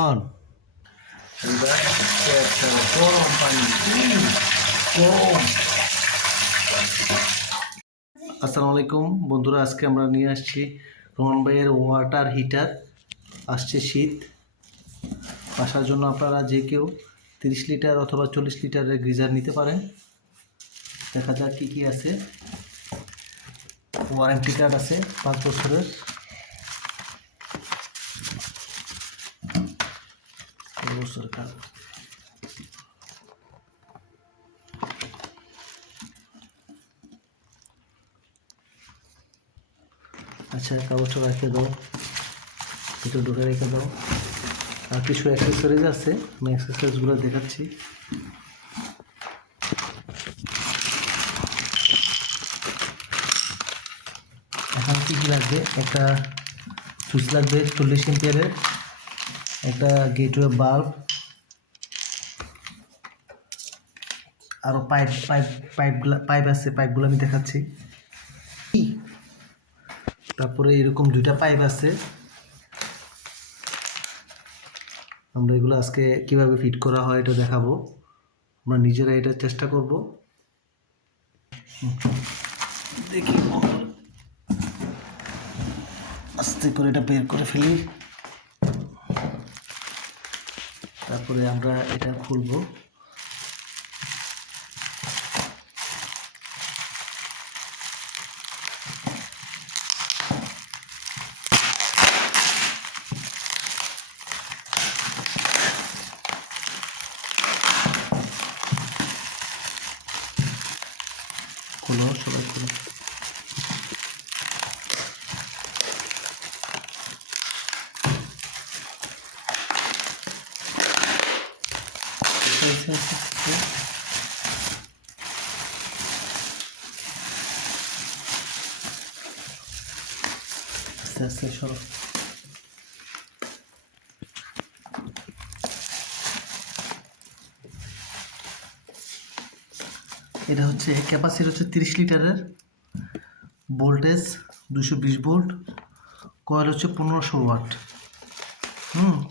On. এবার একটা গরম পানি, গরম। আসসালামু আলাইকুম বন্ধুরা, আজকে আমরা নিয়ে আসছি রোহন ভাইয়ের ওয়াটার হিটার। আসছে শীত, বাসার জন্য আপনারা যে কেউ 30 লিটার অথবা 40 লিটারের গিজার নিতে পারেন। দেখা যাক কী কী আছে। ওয়ারেন্টি কার্ড আছে 5 বছরের। কার্ড। আচ্ছা, কাগজটা রেখে দাও, এটা ঢুকে রেখে দাও। আর কিছু অ্যাক্সেসরিজ আছে, আমি অ্যাক্সেসরিজগুলো দেখাচ্ছি। এখন কী কী লাগবে, একটা সুইচ লাগবে 40 এম্পিয়ারের, একটা গেটওয়ে বাল্ব, আরও পাইপ আছে, পাইপগুলো আমি দেখাচ্ছি। তারপরে এরকম 2টা পাইপ আছে। আমরা এগুলো আজকে কিভাবে ফিট করা হয় এটা দেখাবো, আমরা নিজেরা এটা চেষ্টা করব। দেখি আস্তে করে এটা বের করে ফেলি, তারপরে আমরা এটা খুলবো। খুলো, সবাই খুলো। আস্তে আস্তে সরো। এটা হচ্ছে ক্যাপাসিটি হচ্ছে 30 লিটারের, ভোল্টেজ 220 ভোল্ট, কয়েল হচ্ছে 1500 ওয়াট।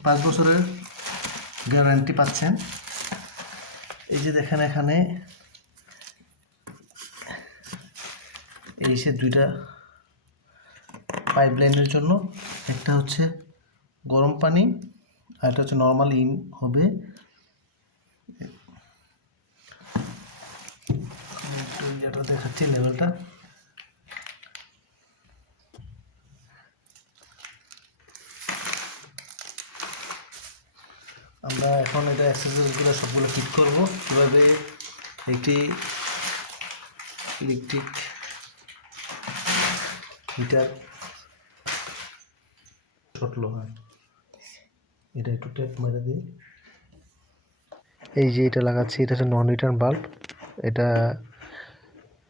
5 বছরের গ্যারান্টি পাচ্ছেন। এই যে দেখেন এখানে এই সে 2টা পাইপ লাইনের জন্য, একটা হচ্ছে গরম পানি আর একটা হচ্ছে নর্মাল ইন হবে। যেটা দেখাচ্ছি লেভেলটা, আমরা এখন এটা অ্যাক্সেসরিজগুলো সবগুলো ফিট করব। কীভাবে একটি ইলেকট্রিক হিটার ছটলো হয়, এটা একটু টেপ মেরে দিই। এই যে এটা লাগাচ্ছি, এটা হচ্ছে নন রিটার্ন বাল্ব। এটা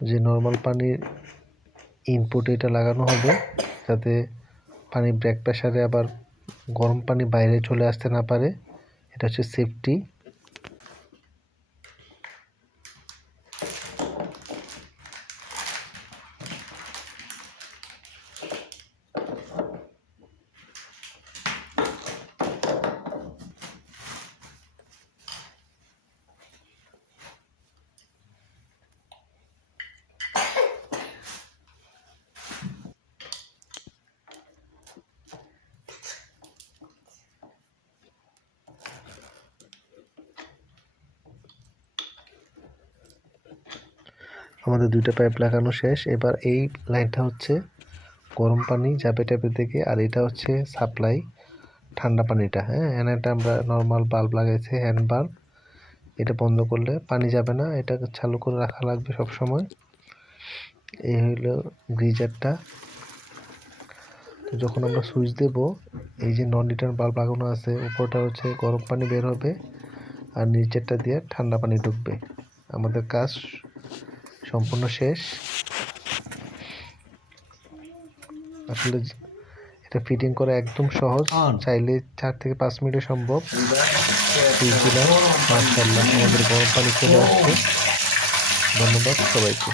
যে নর্মাল পানির ইনপুট এটা লাগানো হবে, যাতে পানি ব্রেক প্রেশারে আবার গরম পানি বাইরে চলে আসতে না পারে। এটা হচ্ছে সেফটি। আমাদের 2টা পাইপ লাগানো শেষ। এবার এই লাইনটা হচ্ছে গরম পানি যাবে ট্যাপের দিকে, আর এটা হচ্ছে সাপ্লাই ঠান্ডা পানিটা। এটা আমরা নর্মাল বাল্ব লাগাইছি, হ্যান্ড বাল্ব। এটা বন্ধ করলে পানি যাবে না, এটা চালু করে রাখা লাগবে সব সময়। এই হইলো গিজারটা। যখন আমরা সুইচ দেব, এই যে নন রিটার্ন বাল্ব লাগানো আছে, উপরটা হচ্ছে গরম পানি বের হবে আর নিচেরটা দিয়ে ঠান্ডা পানি ঢুকবে। আমাদের কাজ সম্পূর্ণ শেষ। আসলে এটা ফিটিং করা একদম সহজ, চাইলে 4 থেকে 5 মিনিটে সম্ভব। মাশাআল্লাহ, আমাদের গরম পানি চলে আসছে। ধন্যবাদ সবাইকে।